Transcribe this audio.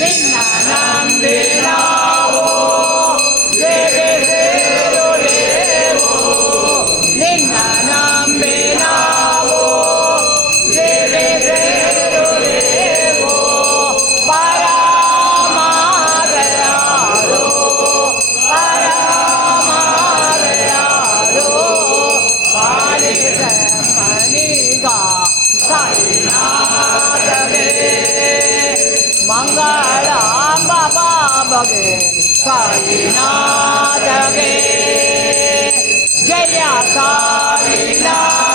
ನಿನ್ನ ನಂಬಿ ನಾವು ಜೀವಿಸಿರುವೆವು. ನಿನ್ನ ನಂಬಿ ನಾವು ಜೀವಿಸಿರುವೆವು. ಪರಮಾದಯಾಳು ಪರಮಾದಯಾಳು ಪಾಲಿಸ ಮನಿಗ ಸಾಯಿನಾಥವೇ ಮಂಗಳಾಂಬ ಬಾಬಗೆ ಸಾಯಿನಾಥಗೆ ಜಯ ಸಾಯಿನಾಥ.